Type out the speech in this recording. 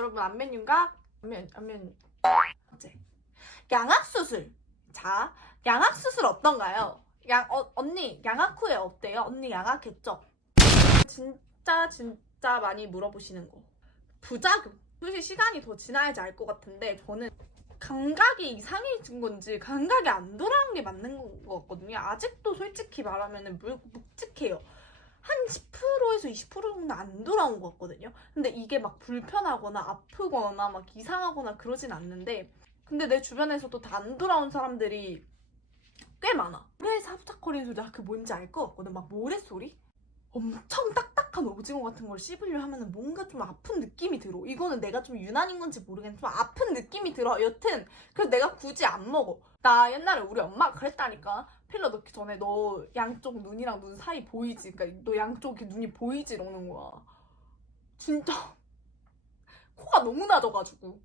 여러분 안면 윤곽 안면 안면 어째 양악 수술 자 양악 수술 어떤가요? 양 어, 언니 양악 후에 어때요? 언니 양악했죠? 진짜 진짜 많이 물어보시는 거 부작용 솔직히 시간이 더 지나야지 알 것 같은데 저는 감각이 이상해진 건지 감각이 안 돌아온 게 맞는 것 같거든요. 아직도 솔직히 말하면 묵직해요. 한 10%에서 20% 정도 안 돌아온 것 같거든요. 근데 이게 막 불편하거나 아프거나 막 이상하거나 그러진 않는데 근데 내 주변에서도 다 안 돌아온 사람들이 꽤 많아. 모래 사부작거리는 소리 나그 뭔지 알 것 같거든. 막 모래 소리? 엄청 딱 딱한 오징어 같은 걸 씹으려 하면 뭔가 좀 아픈 느낌이 들어. 이거는 내가 좀 유난인 건지 모르겠는데 좀 아픈 느낌이 들어. 여튼 그래서 내가 굳이 안 먹어. 나 옛날에 우리 엄마가 그랬다니까. 필러 넣기 전에 너 양쪽 눈이랑 눈 사이 보이지? 그러니까 너 양쪽 눈이 보이지? 이러는 거야. 진짜 코가 너무 낮아가지고.